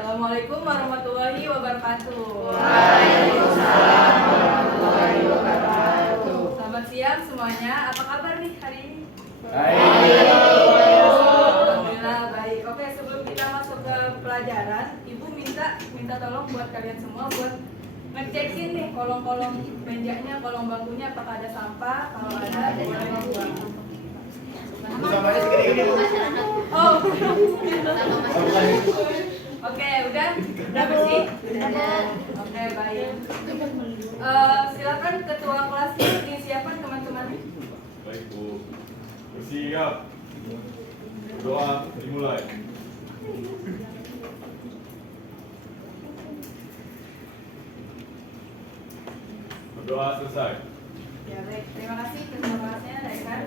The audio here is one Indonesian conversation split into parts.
Assalamualaikum warahmatullahi wabarakatuh. Waalaikumsalam warahmatullahi wabarakatuh. Selamat siang semuanya. Apa kabar nih hari ini? Baik. Alhamdulillah baik. Oke, sebelum kita masuk ke pelajaran, Ibu minta tolong buat kalian semua buat ngecekin nih kolong-kolong mejanya, kolong bangkunya apakah ada sampah. Kalau ada boleh dibuang. Sampahnya segede-gede. Oh. Oke, udah bersih? Oke, baik. Silakan ketua kelasnya disiapkan teman-teman. Baik Bu, bersiap. Doa dimulai. Berdoa selesai. Ya baik, terima kasih ketua kelasnya Rekan.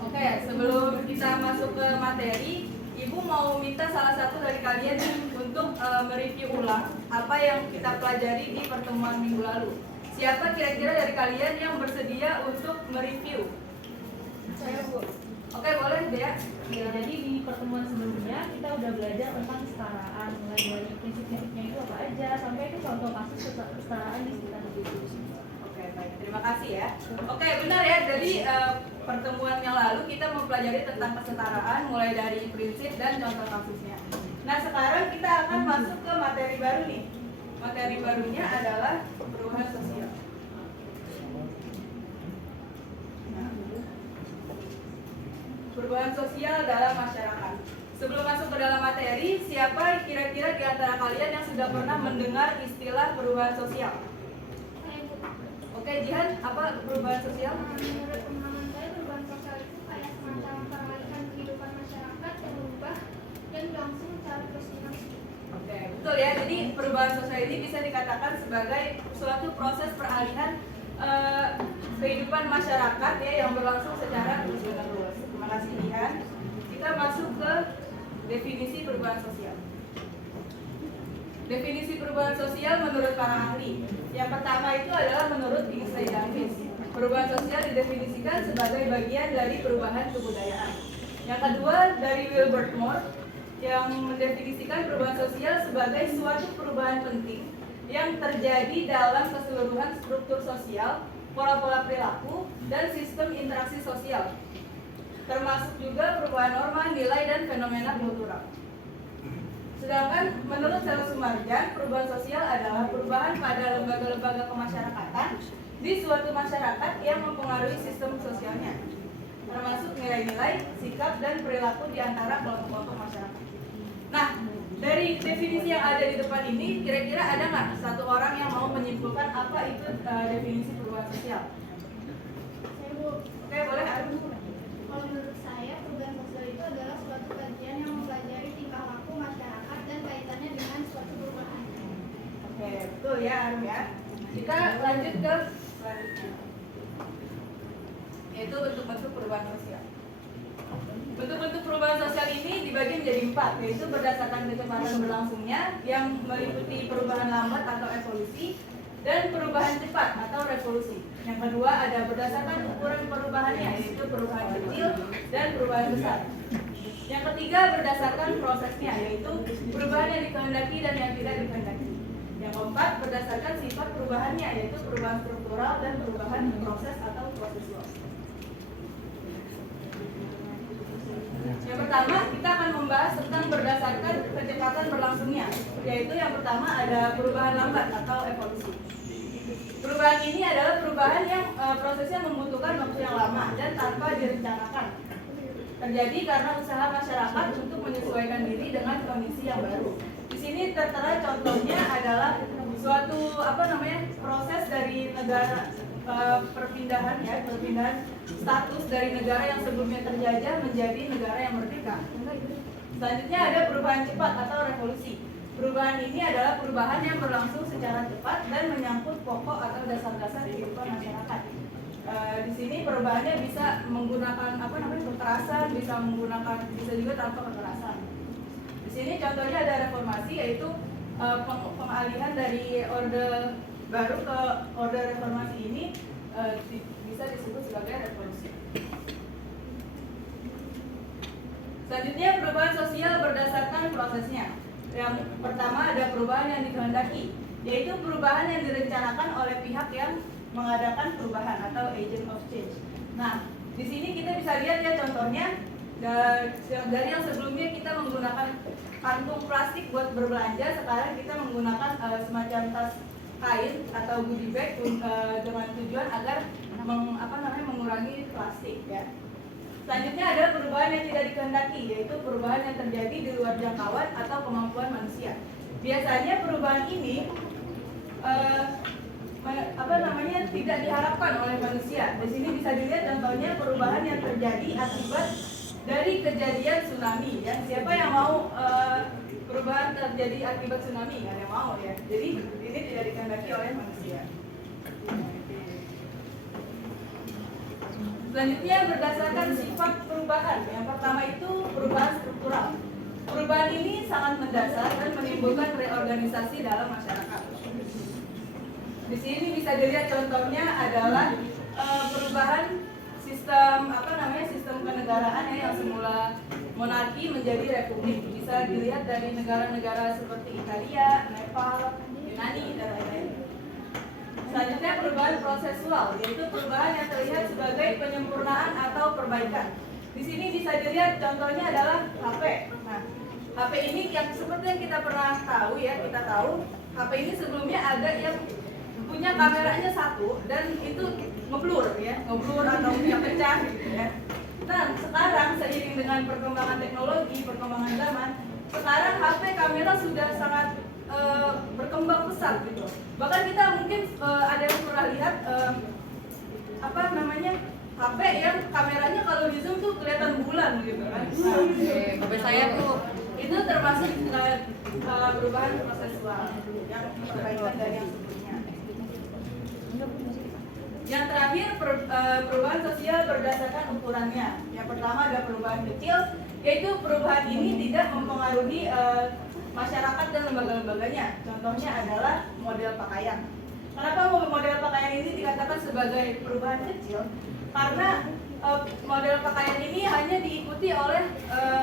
Oke, sebelum kita masuk ke materi, Ibu mau minta salah satu dari kalian untuk mereview ulang apa yang kita pelajari di pertemuan minggu lalu. Siapa kira-kira dari kalian yang bersedia untuk mereview? Saya Bu. Oke, boleh Dea. Ya, jadi di pertemuan sebelumnya kita udah belajar tentang kesetaraan, mulai dari prinsip-prinsipnya itu apa aja, sampai itu contoh kasus kesetaraan di sekitar itu. Oke, baik. Terima kasih ya. Oke, benar ya. Jadi pertemuan yang lalu kita mempelajari tentang kesetaraan mulai dari prinsip dan contoh kasusnya. Nah, sekarang kita akan masuk ke materi baru nih. Materi barunya adalah perubahan sosial. Perubahan sosial dalam masyarakat. Sebelum masuk ke dalam materi, siapa kira-kira di antara kalian yang sudah pernah mendengar istilah perubahan sosial? Oke, Jihan, apa perubahan sosial? Menurut pemahaman saya, perubahan sosial itu kayak semacam peralihan kehidupan masyarakat yang berubah dan berlangsung secara terus-menerus. Oke, betul ya. Jadi perubahan sosial ini bisa dikatakan sebagai suatu proses peralihan kehidupan masyarakat ya yang berlangsung secara terus-menerus. Terima kasih Jihan. Kita masuk ke definisi perubahan sosial. Definisi perubahan sosial menurut para ahli. Yang pertama itu adalah menurut Kingsley Davis. Perubahan sosial didefinisikan sebagai bagian dari perubahan kebudayaan. Yang kedua dari Wilbert Moore yang mendefinisikan perubahan sosial sebagai suatu perubahan penting yang terjadi dalam keseluruhan struktur sosial, pola-pola perilaku, dan sistem interaksi sosial, termasuk juga perubahan norma, nilai, dan fenomena kultural. Sedangkan menurut Sel Sumarjan, perubahan sosial adalah perubahan pada lembaga-lembaga kemasyarakatan di suatu masyarakat yang mempengaruhi sistem sosialnya, termasuk nilai-nilai, sikap, dan perilaku di antara kelompok-kelompok masyarakat. Nah, dari definisi yang ada di depan ini, kira-kira ada nggak satu orang yang mau menyimpulkan apa itu definisi perubahan sosial? Saya Bu, Oke, boleh Arum. kalau menurut saya, perubahan sosial itu adalah suatu kajian yang mempelajari tingkah laku masyarakat dan kaitannya dengan suatu perubahan. Oke, betul ya Arum ya. Kita lanjut ke selanjutnya, yaitu bentuk-bentuk perubahan sosial. Bentuk-bentuk perubahan sosial ini dibagi menjadi 4, yaitu berdasarkan kecepatan berlangsungnya yang meliputi perubahan lambat atau evolusi dan perubahan cepat atau revolusi. Yang kedua ada berdasarkan ukuran perubahannya, yaitu perubahan kecil dan perubahan besar. Yang ketiga berdasarkan prosesnya, yaitu perubahan yang dikehendaki dan yang tidak dikehendaki. Yang keempat berdasarkan sifat perubahannya, yaitu perubahan struktural dan perubahan proses atau prosesual. Yang pertama kita akan membahas tentang berdasarkan kecepatan berlangsungnya, yaitu yang pertama ada perubahan lambat atau evolusi. Perubahan ini adalah perubahan yang prosesnya membutuhkan waktu yang lama dan tanpa direncanakan. Terjadi karena usaha masyarakat untuk menyesuaikan diri dengan kondisi yang baru. Di sini tertera contohnya adalah suatu proses dari negara perpindahan status dari negara yang sebelumnya terjajah menjadi negara yang merdeka. Selanjutnya ada perubahan cepat atau revolusi. Perubahan ini adalah perubahan yang berlangsung secara cepat dan menyangkut pokok atau dasar-dasar kehidupan masyarakat. Di sini perubahannya bisa menggunakan kekerasan, bisa juga tanpa kekerasan. Di sini contohnya ada reformasi, yaitu pengalihan dari orde baru ke orde reformasi ini bisa disebut sebagai revolusi. Selanjutnya perubahan sosial berdasarkan prosesnya. Yang pertama ada perubahan yang dikehendaki, yaitu perubahan yang direncanakan oleh pihak yang mengadakan perubahan atau agent of change. Nah, di sini kita bisa lihat ya contohnya dari yang sebelumnya kita menggunakan kantung plastik buat berbelanja, sekarang kita menggunakan semacam tas kain atau goodie bag dengan tujuan agar mengurangi plastik ya. Selanjutnya ada perubahan yang tidak dikehendaki, yaitu perubahan yang terjadi di luar jangkauan atau kemampuan manusia. Biasanya perubahan ini tidak diharapkan oleh manusia. Di sini bisa dilihat contohnya perubahan yang terjadi akibat dari kejadian tsunami. Ya, siapa yang mau perubahan terjadi akibat tsunami? Nggak ada yang mau ya. Jadi ini tidak dikehendaki oleh manusia. Selanjutnya berdasarkan sifat perubahan. Yang pertama itu perubahan struktural. Perubahan ini sangat mendasar dan menimbulkan reorganisasi dalam masyarakat. Di sini bisa dilihat contohnya adalah perubahan sistem sistem kenegaraan ya, yang semula monarki menjadi republik. Bisa dilihat dari negara-negara seperti Italia, Nepal, Yunani dan lain-lain. Selanjutnya perubahan prosesual, yaitu perubahan yang terlihat sebagai penyempurnaan atau perbaikan. Di sini bisa dilihat contohnya adalah HP. Nah, HP ini yang seperti yang kita pernah tahu ya, kita tahu HP ini sebelumnya ada yang punya kameranya satu dan itu ngeblur atau pecah gitu ya. Nah, sekarang seiring dengan perkembangan teknologi, perkembangan zaman, sekarang HP kamera sudah sangat berkembang pesat gitu. Bahkan kita mungkin ada yang pernah lihat HP yang kameranya kalau di zoom tuh kelihatan bulan gitu kan. HP saya tuh itu termasuk perubahan prosesual yang perbaikan dari yang sebelumnya. Yang terakhir perubahan sosial berdasarkan ukurannya. Yang pertama ada perubahan kecil, yaitu perubahan ini tidak mempengaruhi masyarakat dan lembaga-lembaganya. Contohnya adalah model pakaian. Kenapa model pakaian ini dikatakan sebagai perubahan kecil? Karena model pakaian ini hanya diikuti oleh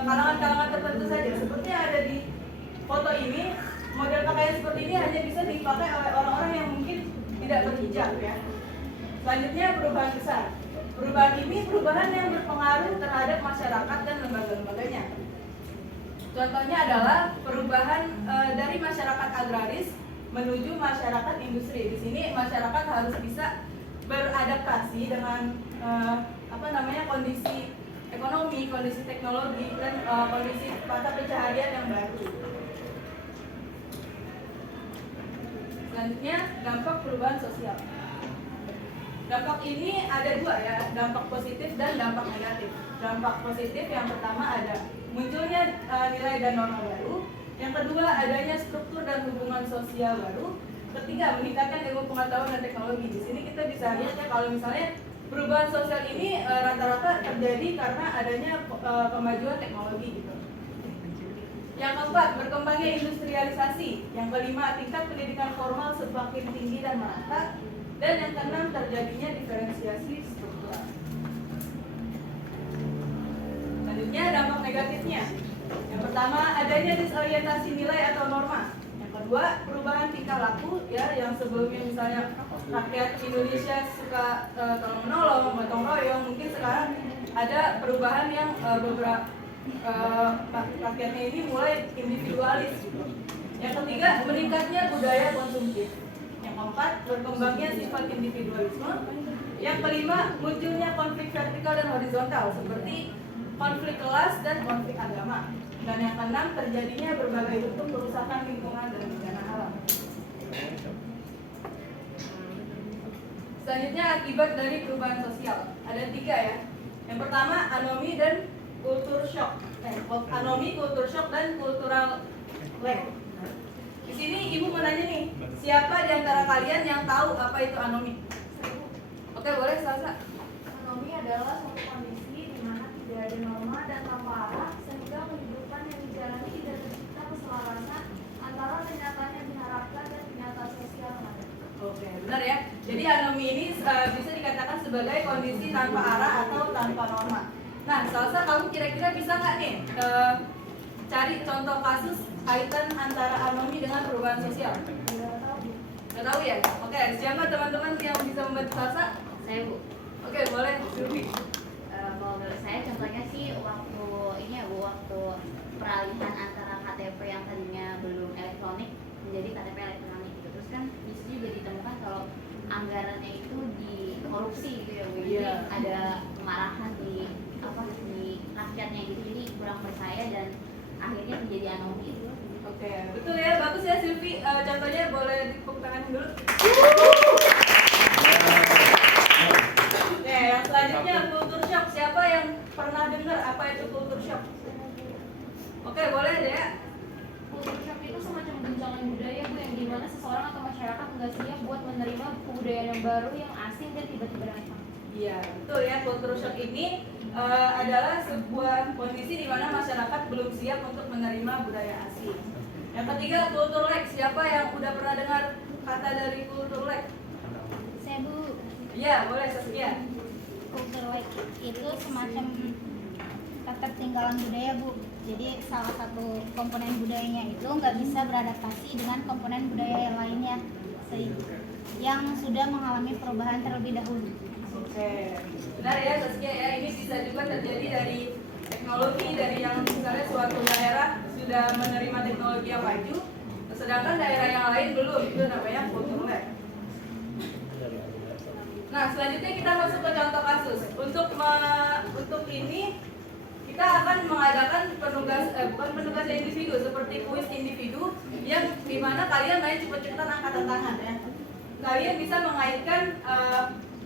kalangan-kalangan tertentu saja. Seperti yang ada di foto ini, model pakaian seperti ini hanya bisa dipakai oleh orang-orang yang mungkin tidak berhijab ya. Selanjutnya perubahan besar. Perubahan ini perubahan yang berpengaruh terhadap masyarakat dan lembaga-lembaganya. Contohnya adalah perubahan dari masyarakat agraris menuju masyarakat industri. Di sini masyarakat harus bisa beradaptasi dengan kondisi ekonomi, kondisi teknologi, dan kondisi mata pencaharian yang baru. Selanjutnya dampak perubahan sosial. Dampak ini ada dua ya, dampak positif dan dampak negatif. Dampak positif yang pertama ada munculnya nilai dan norma baru. Yang kedua adanya struktur dan hubungan sosial baru. Ketiga meningkatkan ilmu pengetahuan dan teknologi. Di sini kita bisa lihat ya kalau misalnya perubahan sosial ini rata-rata terjadi karena adanya kemajuan teknologi gitu. Yang keempat berkembangnya industrialisasi. Yang kelima tingkat pendidikan formal semakin tinggi dan merata. Dan yang keenam terjadinya diferensiasi struktural. Selanjutnya dampak negatifnya. Yang pertama adanya disorientasi nilai atau norma. Yang kedua perubahan tingkah laku ya, yang sebelumnya misalnya rakyat Indonesia suka tolong menolong, gotong royong, mungkin sekarang ada perubahan yang beberapa rakyatnya ini mulai individualis. Yang ketiga meningkatnya budaya konsumtif. Yang keempat berkembangnya sifat individualisme. Yang kelima munculnya konflik vertikal dan horizontal seperti konflik kelas dan konflik agama. Dan yang keenam terjadinya berbagai bentuk kerusakan lingkungan dan bencana alam. Selanjutnya akibat dari perubahan sosial ada 3 ya. Yang pertama anomi dan kultur shock. Anomi, kultur shock dan cultural lag. Di sini ibu mau nanya nih, siapa di antara kalian yang tahu apa itu anomi? Oke, boleh Salsa. Anomi adalah suatu kondisi di mana tidak ada norma dan tanpa arah sehingga kehidupan yang dijalani tidak tercipta keselarasan antara kenyataan yang diharapkan dan kenyataan sosial yang ada. Oke, benar ya. Jadi anomi ini bisa dikatakan sebagai kondisi tanpa arah atau tanpa norma. Nah, Salsa kamu kira-kira bisa nggak nih cari contoh kasus kaitan antara anomi dengan perubahan sosial? Nggak tahu ya? Oke, siapa teman-teman yang bisa membantu Salsa? Saya Bu. Oke, boleh. Silvi. Kalau menurut saya contohnya sih waktu ini ya Bu, waktu peralihan antara KTP yang tadinya belum elektronik menjadi KTP elektronik gitu. Terus kan di situ juga ditemukan kalau anggarannya itu dikorupsi gitu ya Bu. Jadi Iya. ada kemarahan di rakyatnya gitu. Jadi kurang percaya dan akhirnya menjadi anomi itu. Oke, betul ya, bagus ya Silvi. Contohnya boleh ditepuk tangan dulu. Oke, yang selanjutnya culture shock. Siapa yang pernah dengar apa itu culture shock? Oke, boleh deh ya. Culture shock itu semacam guncangan budaya Bu, yang dimana seseorang atau masyarakat nggak siap buat menerima kebudayaan yang baru, yang asing dan tiba-tiba datang. Iya, betul ya. Culture shock ini adalah sebuah kondisi di mana masyarakat belum siap untuk menerima budaya asing. Yang ketiga, culture lag. Siapa yang udah pernah dengar kata dari culture lag? Saya Bu, Iya, boleh Saskia. culture lag itu semacam ketertinggalan budaya Bu. Jadi salah satu komponen budayanya itu nggak bisa beradaptasi dengan komponen budaya yang lainnya yang sudah mengalami perubahan terlebih dahulu. Oke, benar ya Saskia ya. Ini bisa juga terjadi dari teknologi, dari yang misalnya suatu daerah sudah menerima teknologi yang maju, sedangkan daerah yang lain belum. Itu namanya culture lag. Nah, selanjutnya kita masuk ke contoh kasus. Untuk ini kita akan mengadakan bukan penugasan individu, seperti kuis individu yang dimana kalian main cepet-cepetan angkatan tangan ya. Kalian bisa mengaitkan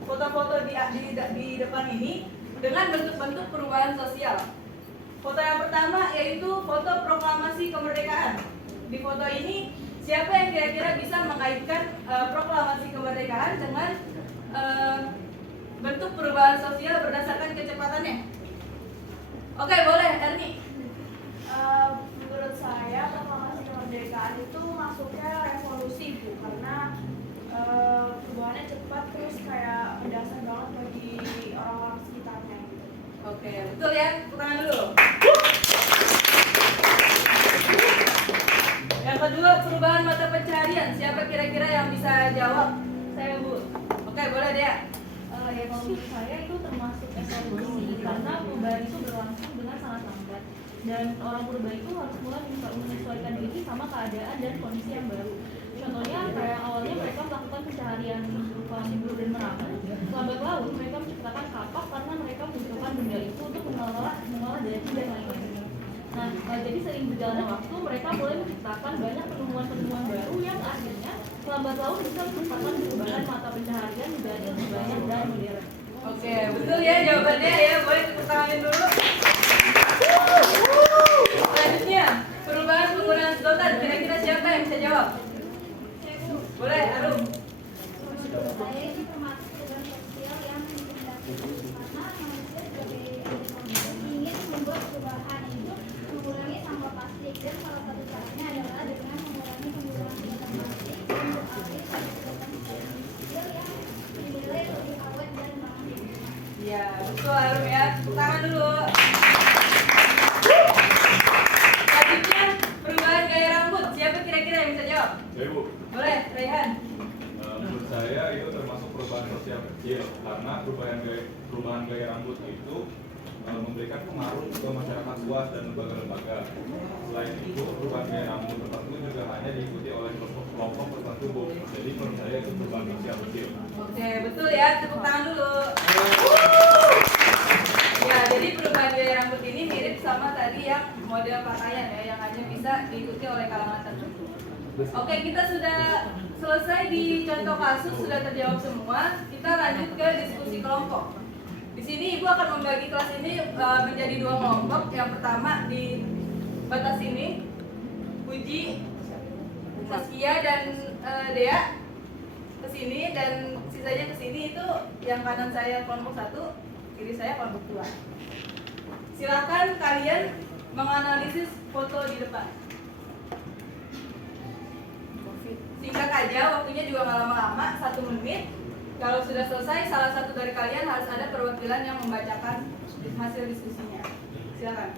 foto-foto di depan ini dengan bentuk-bentuk perubahan sosial. Foto yang pertama yaitu foto proklamasi kemerdekaan. Di foto ini siapa yang kira-kira bisa mengaitkan proklamasi kemerdekaan dengan bentuk perubahan sosial berdasarkan kecepatannya? Oke, boleh, Erni. Menurut saya proklamasi kemerdekaan itu masuknya revolusi Bu, karena perubahannya cepat terus kayak mendasar banget bagi orang-orang sekitarnya gitu. Oke, betul ya. Tepuk tangan dulu. Yang kedua, perubahan mata pencaharian. Siapa kira-kira yang bisa jawab? Saya Bu. Oke, boleh deh. Ya kalau menurut saya itu termasuk evolusi, karena perubahan itu berlangsung dengan sangat lambat dan orang purba itu harus mulai menyesuaikan diri sama keadaan dan kondisi yang baru. Contohnya kayak awalnya mereka melakukan pencaharian berupa sibur dan meramen, lambat laun mereka menciptakan kapak karena mereka membutuhkan benda itu untuk mengolah daging dan lain-lain. Nah, jadi seiring berjalannya waktu mereka mulai menciptakan banyak penemuan-penemuan baru yang akhirnya lambat laun bisa menciptakan perubahan mata pencaharian menjadi lebih banyak dan modern. Oke, betul ya jawabannya ya. Boleh tepuk tanganin dulu. Selanjutnya, perubahan penggunaan sedotan. Kira-kira siapa yang bisa jawab? Boleh, Arum. Menurut saya itu termasuk perubahan sosial yang mendasari karena manusia sebagai individu ingin membuat perubahan itu mengurangi sampah plastik, dan salah satu caranya adalah dengan mengurangi penggunaan sedotan plastik dan beralih pada sedotan stainless steel yang dinilai lebih awet dan ramah lingkungan. Iya, betul Arum ya. Tepuk tangan dulu. Selanjutnya, perubahan gaya rambut. Siapa kira-kira yang bisa jawab? Ya Bu. Boleh, Raihan. Menurut saya itu termasuk perubahan sosial kecil karena perubahan gaya rambut itu memberikan pengaruh ke masyarakat luas dan lembaga-lembaga. Selain itu, perubahan gaya rambut tertentu juga hanya diikuti oleh kelompok tertentu Bu. Jadi menurut saya itu perubahan sosial kecil. Oke, betul ya. Tepuk tangan dulu. Ya, jadi perubahan gaya rambut ini mirip sama tadi yang model pakaian ya, yang hanya bisa diikuti oleh kalangan tertentu. Oke, kita sudah selesai di contoh kasus, sudah terjawab semua. Kita lanjut ke diskusi kelompok. Di sini Ibu akan membagi kelas ini menjadi 2 kelompok. Yang pertama di batas ini, Puji, Saskia dan Dea ke sini, dan sisanya ke sini. Itu yang kanan saya kelompok 1, kiri saya kelompok 2. Silakan kalian menganalisis foto di depan. Singkat aja, waktunya juga nggak lama-lama, 1 menit. Kalau sudah selesai, salah satu dari kalian harus ada perwakilan yang membacakan hasil diskusinya. Silakan.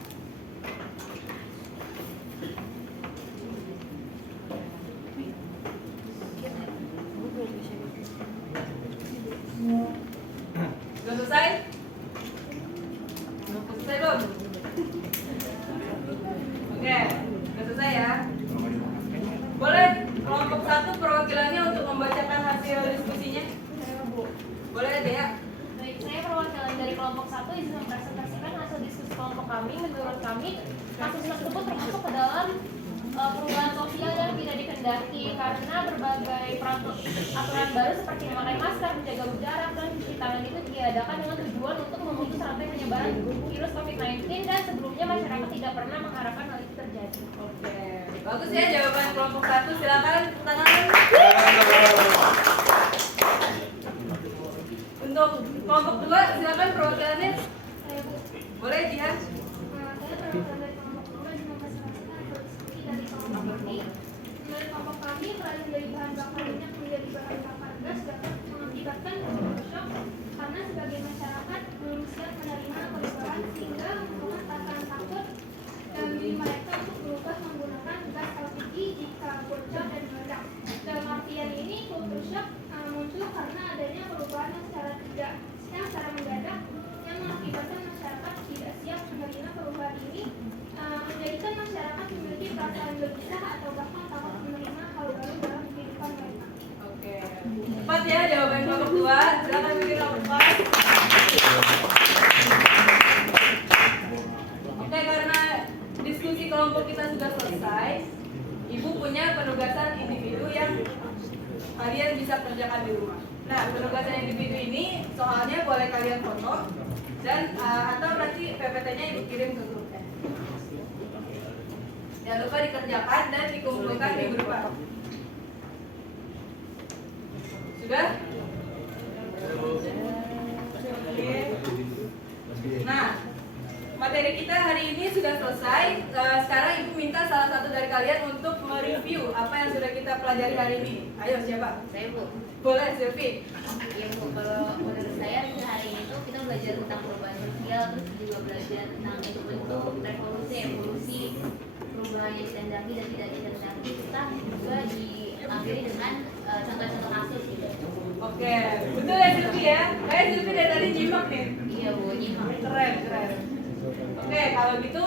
kelompok 1 izin mempresentasikan hasil diskusi kelompok kami. Menurut kami, kasus tersebut termasuk ke dalam perubahan sosial yang tidak dikehendaki karena berbagai aturan baru seperti memakai masker, menjaga jarak, dan cuci tangan itu diadakan dengan tujuan untuk memutus rantai penyebaran virus COVID-19 dan sebelumnya masyarakat tidak pernah mengharapkan hal itu terjadi. Oke, bagus ya jawaban kelompok 1. Silakan tangan. Untuk kelompok 2, silakan perwakilannya. Boleh Jihan. Saya perwakilan dari kelompok 2 di mempresentasikan hasil diskusi dari kelompok kami. Menurut kelompok kami, peralihan dari bahan bakar minyak menjadi bahan bakar gas dapat mengakibatkan shock karena sebagai masyarakat belum siap menerima perubahan sehingga membuat perasaan takut dan diri mereka untuk berubah menggunakan gas LPG jika bocor dan meledak. Dalam artian ini, kultur shock muncul karena adanya perubahan yang secara mendadak yang mengakibatkan masyarakat tidak siap menerima perubahan ini, menjadikan masyarakat memiliki perasaan gelisah atau bahkan takut menerima hal baru dalam kehidupan mereka. Oke, tepat ya jawaban kelompok 2. Silakan pilih kelompok 4. Oke, karena diskusi kelompok kita sudah selesai, Ibu punya penugasan individu yang kalian bisa kerjakan di rumah. Nah, penugasan individu ini soalnya boleh kalian foto dan atau nanti PPT-nya Ibu kirim ke grupnya. Jangan lupa dikerjakan dan dikumpulkan minggu depan. Sudah? Oke. Nah, materi kita hari ini sudah selesai. Sekarang Ibu minta salah satu dari kalian untuk mereview apa yang sudah kita pelajari hari ini. Ayo, siapa? Saya Bu. Boleh, Silvi. Ya Bu, kalau menurut saya hari ini tuh kita belajar tentang perubahan sosial, terus juga belajar tentang bentuk-bentuk revolusi, evolusi, perubahan yang dikehendaki dan tidak dikehendaki. Kita juga diakhiri dengan contoh-contoh kasus gitu. Oke, betul ya Silvi ya? Kayak Silvi dari tadi nyimak nih. Iya Bu, nyimak. Keren, keren. Oke, kalau gitu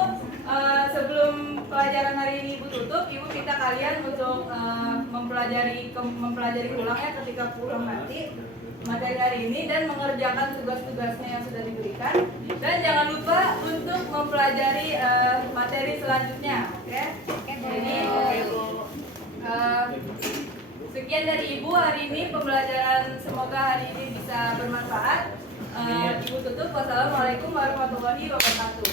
sebelum pelajaran hari ini Ibu tutup, Ibu minta kalian untuk mempelajari ulang ya ketika pulang nanti materi hari ini dan mengerjakan tugas-tugasnya yang sudah diberikan. Dan jangan lupa untuk mempelajari materi selanjutnya, oke? Jadi sekian dari Ibu hari ini pembelajaran, semoga hari ini bisa bermanfaat. Ibu tutup. Wassalamualaikum warahmatullahi wabarakatuh.